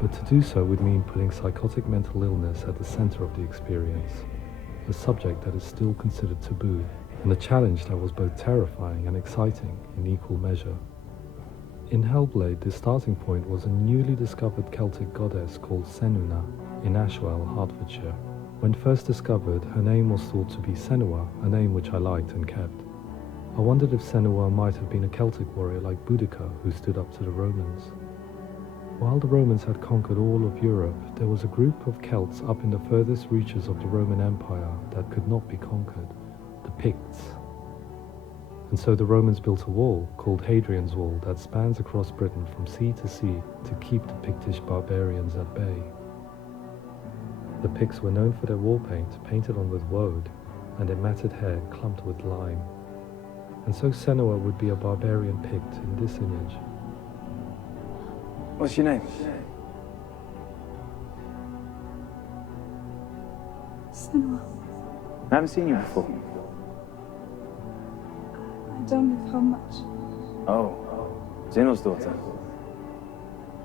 but to do so would mean putting psychotic mental illness at the center of the experience, a subject that is still considered taboo, and a challenge that was both terrifying and exciting in equal measure. In Hellblade, the starting point was a newly discovered Celtic goddess called Senuna in Ashwell, Hertfordshire. When first discovered, her name was thought to be Senua, a name which I liked and kept. I wondered if Senua might have been a Celtic warrior like Boudica who stood up to the Romans. While the Romans had conquered all of Europe, there was a group of Celts up in the furthest reaches of the Roman Empire that could not be conquered, the Picts. And so the Romans built a wall, called Hadrian's Wall, that spans across Britain from sea to sea to keep the Pictish barbarians at bay. The Picts were known for their war paint, painted on with woad, and their matted hair clumped with lime. And so Senua would be a barbarian Pict in this image. What's your name? Senua. I haven't seen you before. I don't live home much. Oh, Zeno's daughter.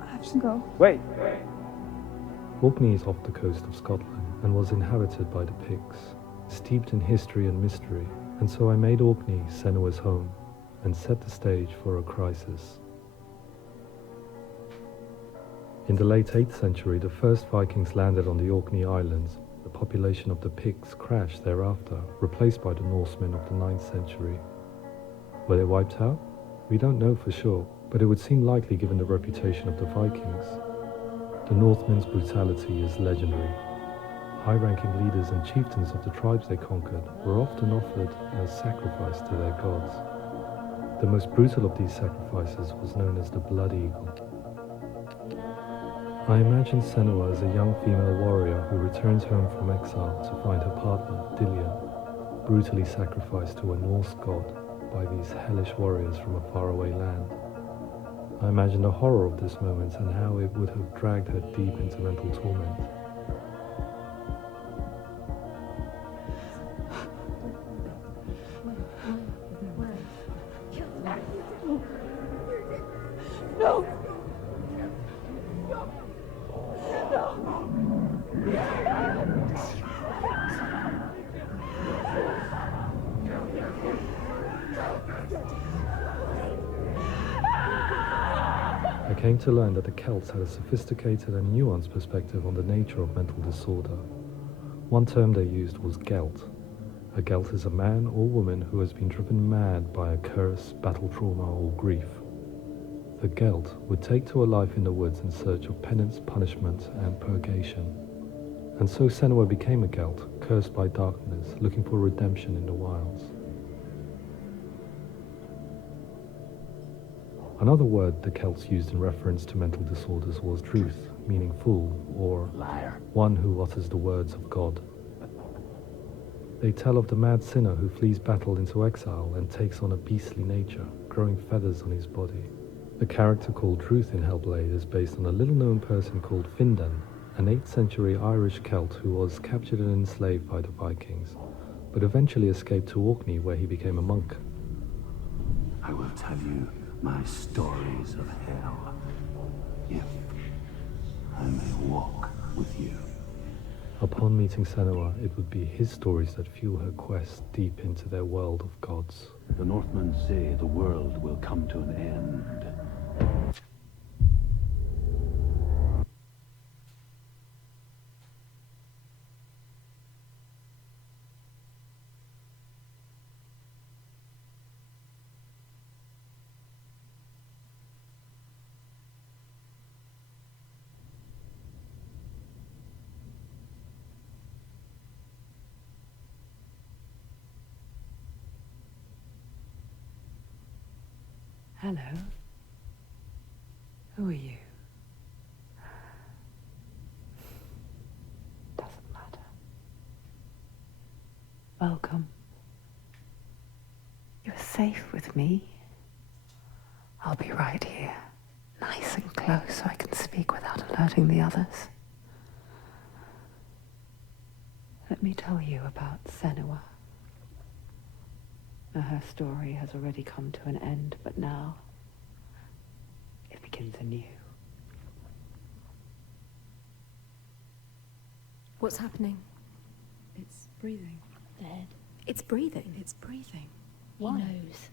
I have to go. Wait. Orkney is off the coast of Scotland and was inhabited by the Picts, steeped in history and mystery, and so I made Orkney Senua's home and set the stage for a crisis. In the late 8th century, the first Vikings landed on the Orkney Islands. The population of the Picts crashed thereafter, replaced by the Norsemen of the 9th century. Were they wiped out? We don't know for sure, but it would seem likely given the reputation of the Vikings. The Northmen's brutality is legendary. High-ranking leaders and chieftains of the tribes they conquered were often offered as sacrifice to their gods. The most brutal of these sacrifices was known as the Blood Eagle. I imagine Senua as a young female warrior who returns home from exile to find her partner, Dillion, brutally sacrificed to a Norse god by these hellish warriors from a faraway land. I imagine the horror of this moment and how it would have dragged her deep into mental torment. No! I came to learn that the Celts had a sophisticated and nuanced perspective on the nature of mental disorder. One term they used was Gelt. A Gelt is a man or woman who has been driven mad by a curse, battle trauma, or grief. The Gelt would take to a life in the woods in search of penance, punishment, and purgation. And so Senua became a Gelt, cursed by darkness, looking for redemption in the wilds. Another word the Celts used in reference to mental disorders was truth, meaning fool, or Liar. one who utters the words of God. They tell of the mad sinner who flees battle into exile and takes on a beastly nature, growing feathers on his body. The character called Truth in Hellblade is based on a little-known person called Findan, an 8th century Irish Celt who was captured and enslaved by the Vikings, but eventually escaped to Orkney where he became a monk. I will tell you my stories of hell, if I may walk with you. Upon meeting Senua, it would be his stories that fuel her quest deep into their world of gods. The Northmen say the world will come to an end. Hello. Who are you? Doesn't matter. Welcome. You're safe with me. I'll be right here, nice and close so I can speak without alerting the others. Let me tell you about Senua. Her story has already come to an end, but now it begins anew. What's happening? It's breathing. The head. It's breathing. It's breathing. He knows.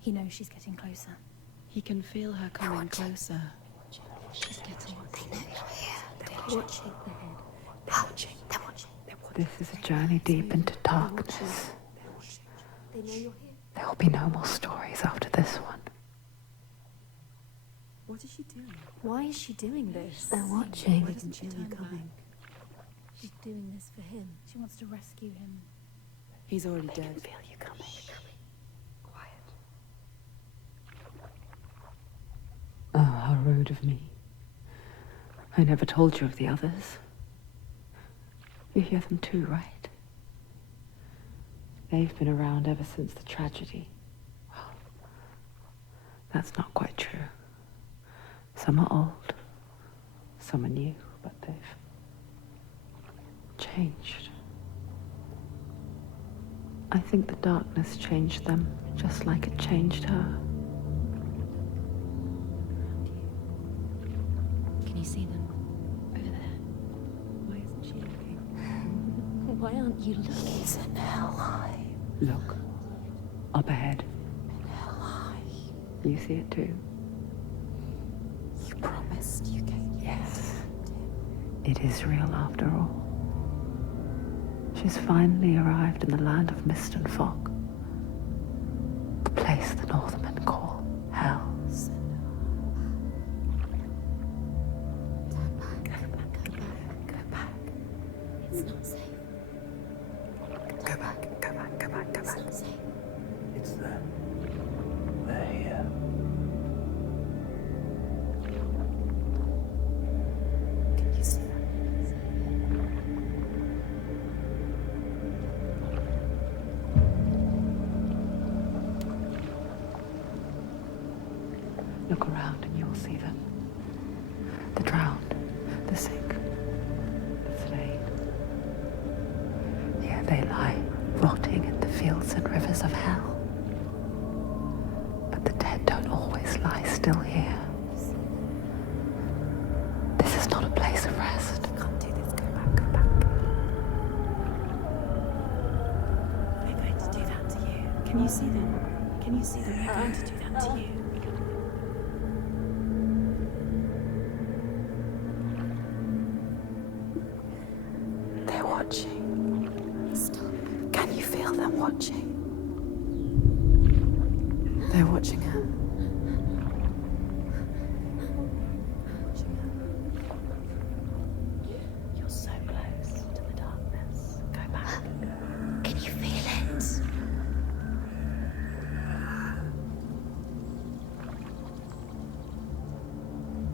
He knows she's getting closer. He can feel her coming closer. She's getting. They know you're here. They're watching the head. They're watching. They're watching. They're watching. This is a journey deep into darkness. They know you're here. There will be no more stories after this one. What is she doing? Why is she doing this? They're watching. Why doesn't she turn coming? She's doing this for him. She wants to rescue him. He's already dead. Feel you coming. Quiet. Oh, how rude of me. I never told you of the others. You hear them too, right? They've been around ever since the tragedy. Well, that's not quite true. Some are old, some are new, but they've changed. I think the darkness changed them, just like it changed her. Can you see them? Over there. Why isn't she looking? Why aren't you looking? He's in hell high. Look, up ahead. In hell high. You see it too? You promised you came. Yes. It is real after all. She's finally arrived in the land of mist and fog. The place the Northmen call hell. Go back. It's not safe. Go back. It's not safe. It's them. They're here. Can you see that? Look around and you will see them. The drowned, the sick, the slain. Here they lie, rotting in the fields and rivers of hell. But the dead don't always lie still here. This is not a place of rest. I can't do this. Go back. They're going to do that to you. Can you see them? Can you see them? They're going to do that to you. They're watching. Stop. Can you feel them watching? They're watching her. You're so close to the darkness. Go back. Can you feel it?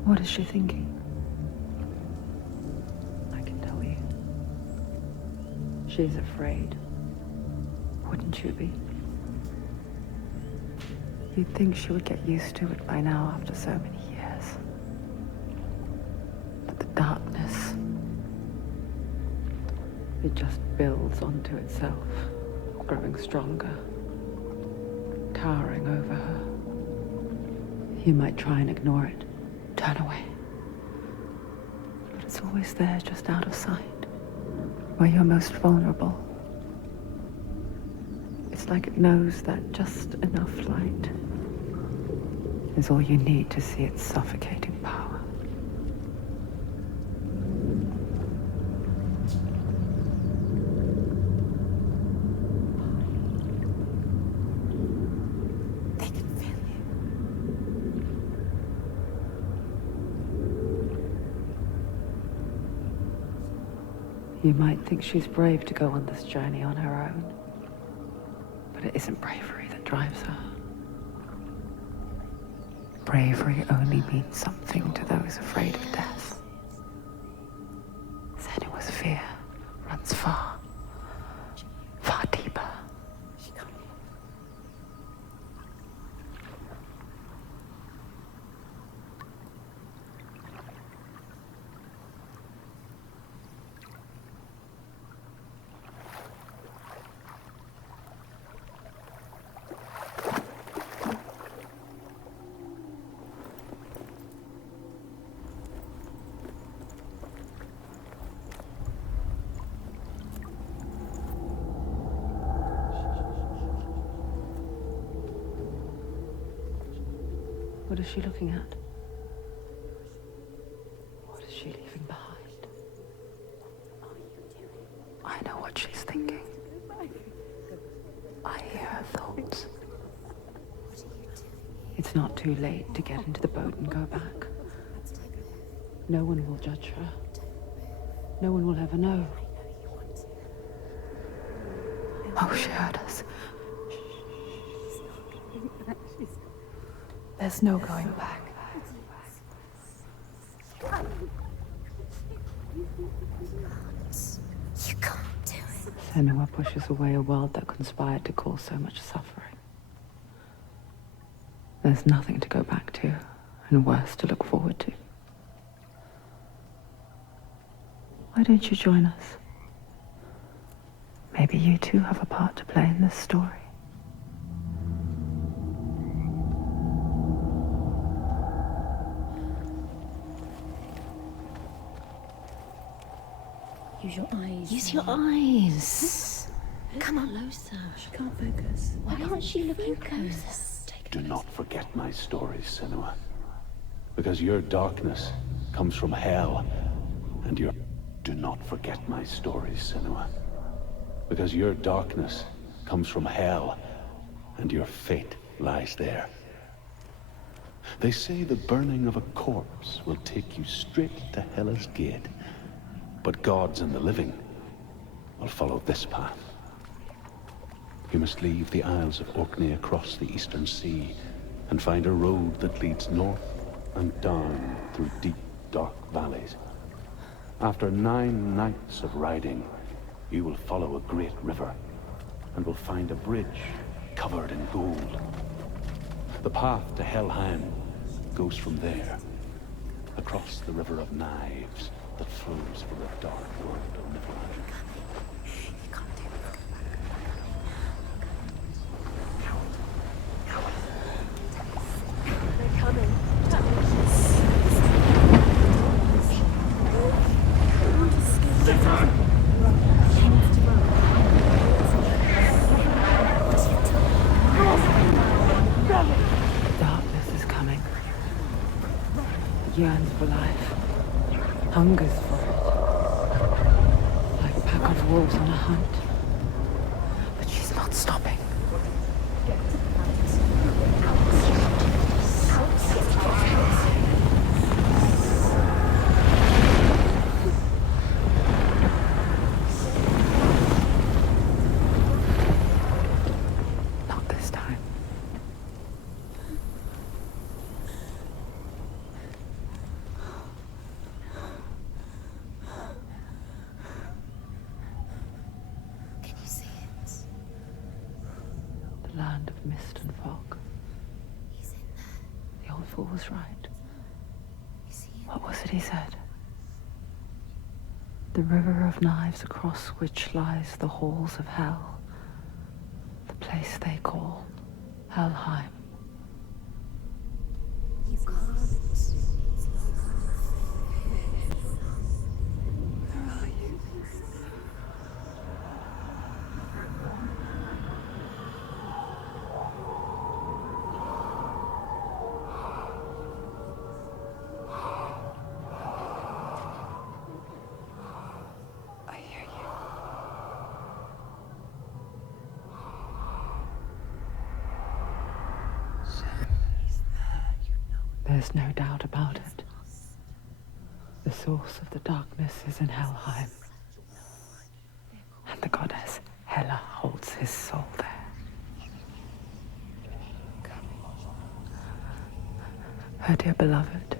What is she thinking? I can tell you. She's afraid. Wouldn't you be? You'd think she would get used to it by now after so many years. But the darkness, it just builds onto itself, growing stronger, towering over her. You might try and ignore it, turn away. But it's always there, just out of sight, where you're most vulnerable. It's like it knows that just enough light is all you need to see its suffocating power. They can feel you. You might think she's brave to go on this journey on her own, but it isn't bravery that drives her. Bravery only means something to those afraid of death. Senua's fear runs far, far deeper. What is she looking at? What is she leaving behind? I know what she's thinking. I hear her thoughts. It's not too late to get into the boat and go back. No one will judge her. No one will ever know. Oh, she heard us. There's no going back. You can't do it. Senua pushes away a world that conspired to cause so much suffering. There's nothing to go back to, and worse to look forward to. Why don't you join us? Maybe you too have a part to play in this story. Use your eyes. Use your eyes. Come on. Closer. She can't focus. Why can't she look in closer? Do not forget my stories, Senua. Because your darkness comes from hell, and your... Do not forget my stories, Senua. Because your darkness comes from hell, and your fate lies there. They say the burning of a corpse will take you straight to Hela's gate, but gods and the living will follow this path. You must leave the Isles of Orkney across the eastern sea and find a road that leads north and down through deep, dark valleys. After 9 nights of riding, you will follow a great river and will find a bridge covered in gold. The path to Helheim goes from there, across the River of Knives that flows from the dark world of Midland. Darkness is coming. It yearns for life. Hungers for it. Like a pack of wolves on a hunt. But she's not stopping. Not this time. Can you see it? The land of mist and fog. He's in there. The old fool was right. You see it? What was it he said? The river of knives across which lies the halls of hell. The place they call Helheim. You can't. Where are you? I hear you. There's no doubt about it. The source of the darkness is in Helheim. And the goddess Hela holds his soul there. Her dear beloved,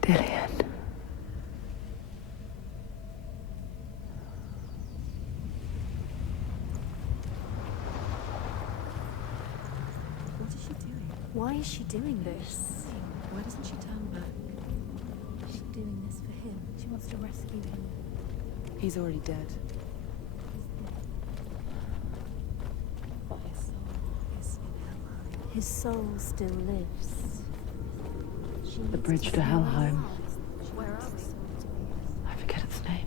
Dillian. What is she doing? Why is she doing this? Why doesn't she turn back? She's doing this for him. She wants to rescue him. He's already dead. But his soul is in Helheim. His soul still lives. She The needs bridge to see Helheim. Where are we? I forget its name.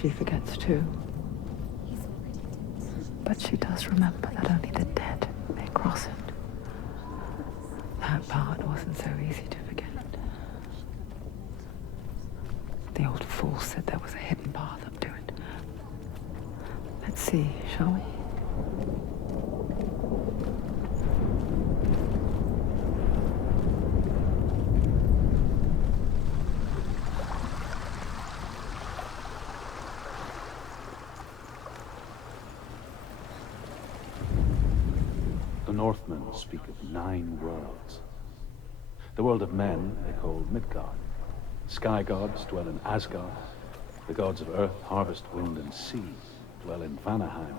She forgets too. He's already dead. But she does remember that only the dead may cross it. That part wasn't so easy to forget. The old fool said there was a hidden path up to it. Let's see, shall we? The Northmen speak of 9 worlds. The world of men they call Midgard. Sky gods dwell in Asgard. The gods of earth, harvest, wind, and sea dwell in Vanaheim.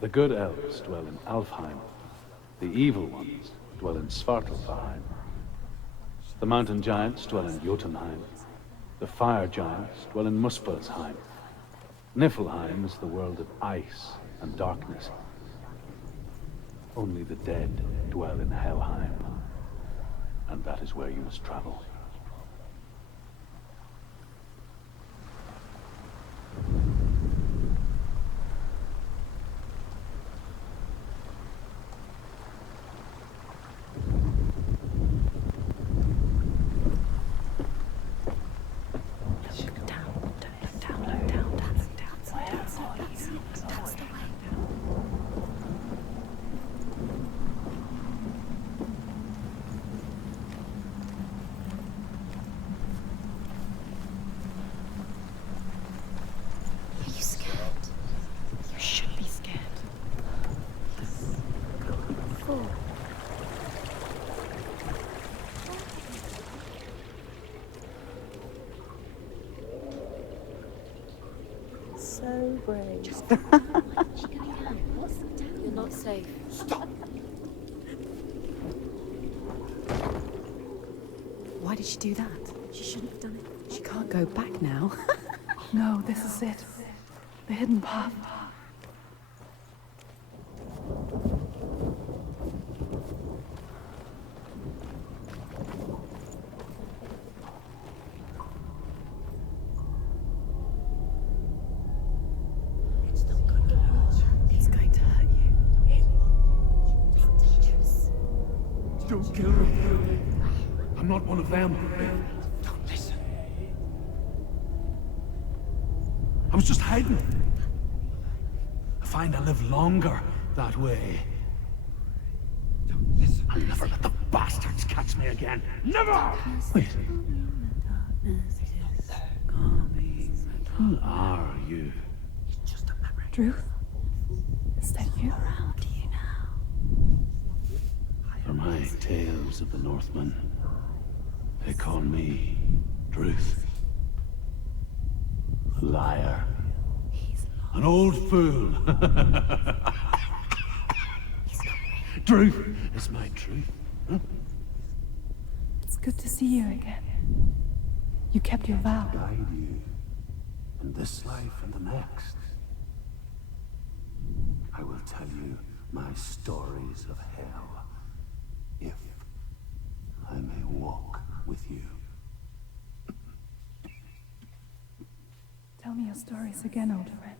The good elves dwell in Alfheim. The evil ones dwell in Svartalfheim. The mountain giants dwell in Jotunheim. The fire giants dwell in Muspelheim. Niflheim is the world of ice and darkness. Only the dead dwell in Helheim. And that is where you must travel. So brave. You're not safe. Stop! Why did she do that? She shouldn't have done it. She can't go back now. No, this is it. The hidden path. It's not going to hurt. It's going to hurt you. It's dangerous. Don't kill her. I'm not one of them. Don't listen. I was just hiding. I find I live longer that way. Don't listen. I'll never let the bastards catch me again. Never! Wait. Who are you? It's just a memory. Druth? Is that you? Around you now. For my tales of the Northmen, they call me Druth. A liar. He's lost. An old fool. Truth is my truth. Huh? It's good to see you again. You kept your vow. Guide you in this life and the next. I will tell you my stories of hell, if I may walk with you. Tell me your stories again, old friend.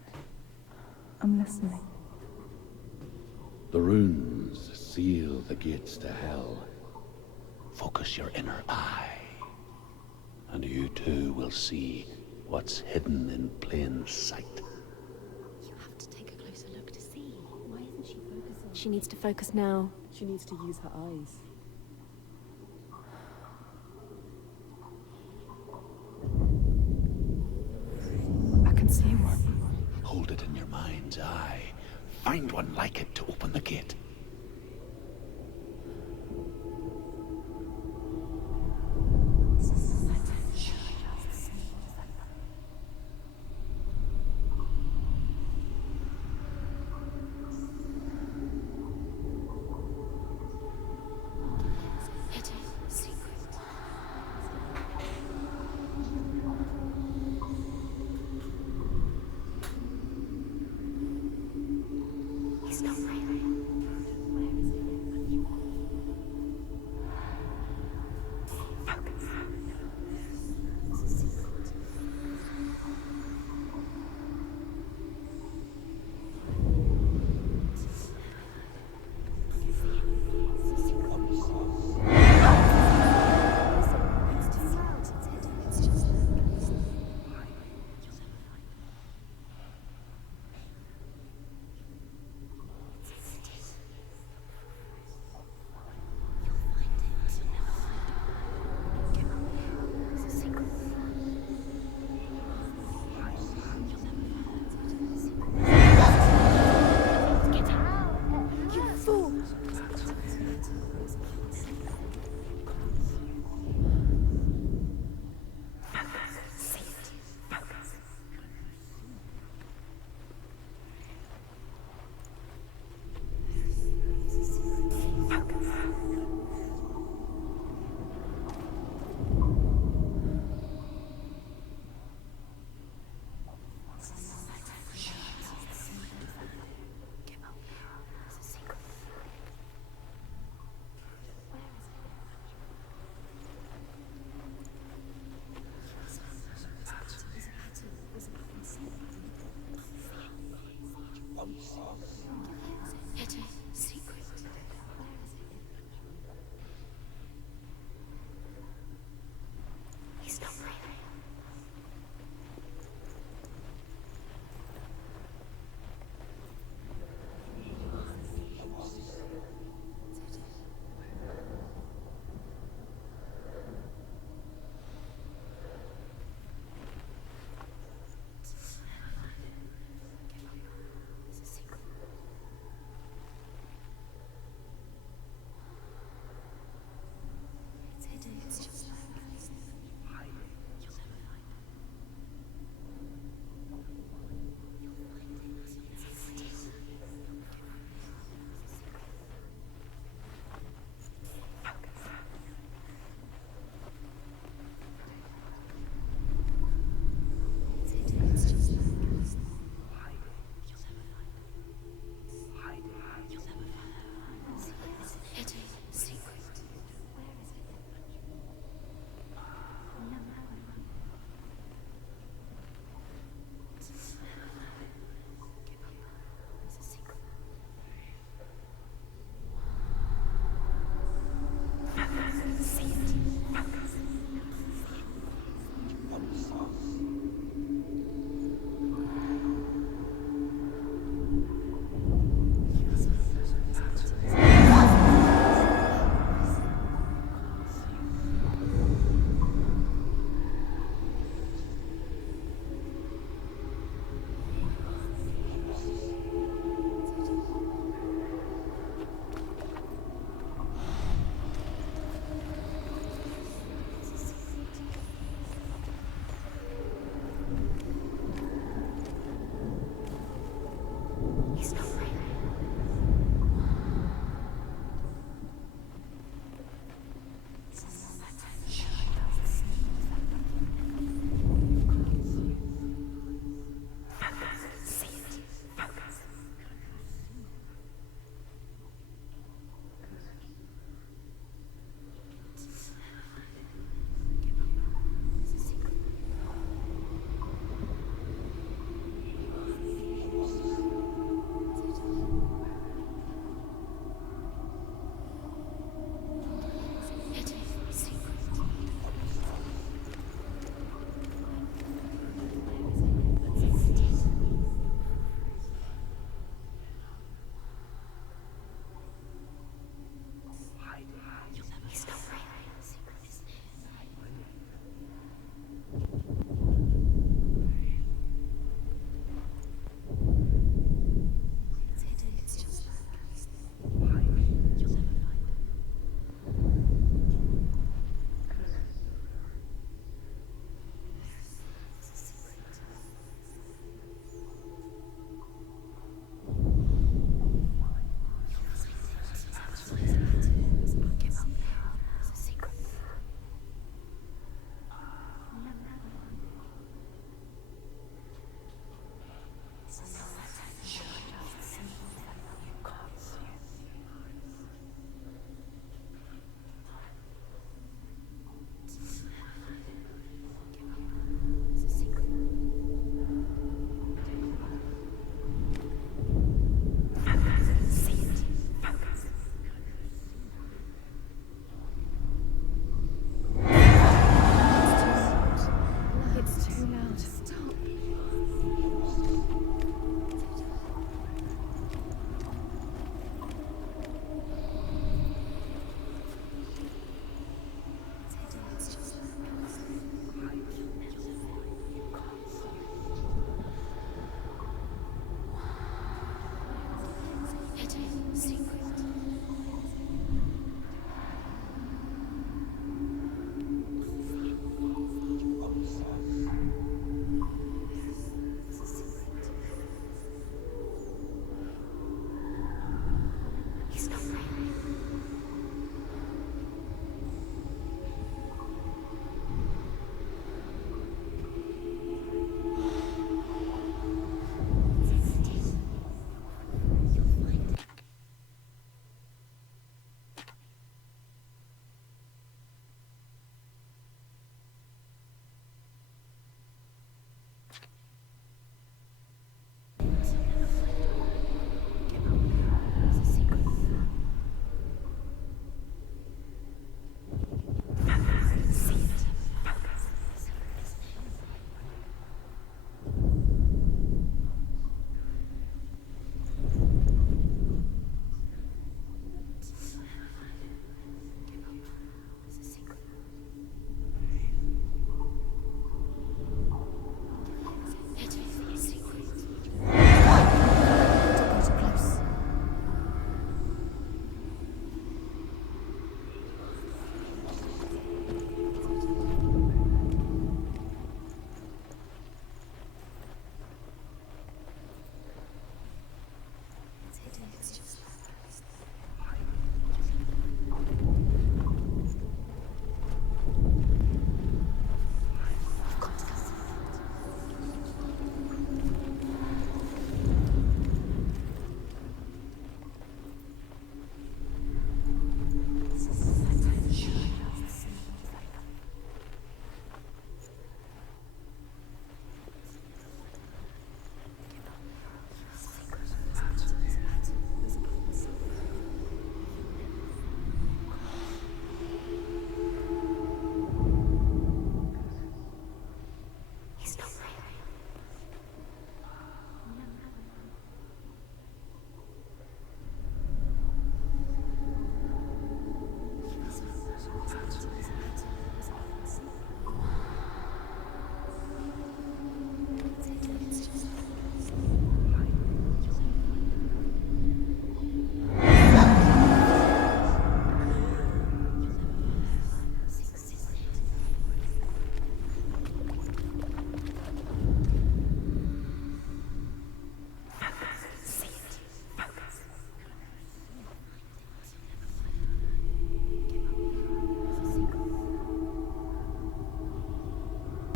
I'm listening. The runes seal the gates to hell. Focus your inner eye, and you too will see what's hidden in plain sight. You have to take a closer look to see. Why isn't she focusing? She needs to focus now. She needs to use her eyes. I can see one. Hold it in your mind's eye. Find one like it to open the gate.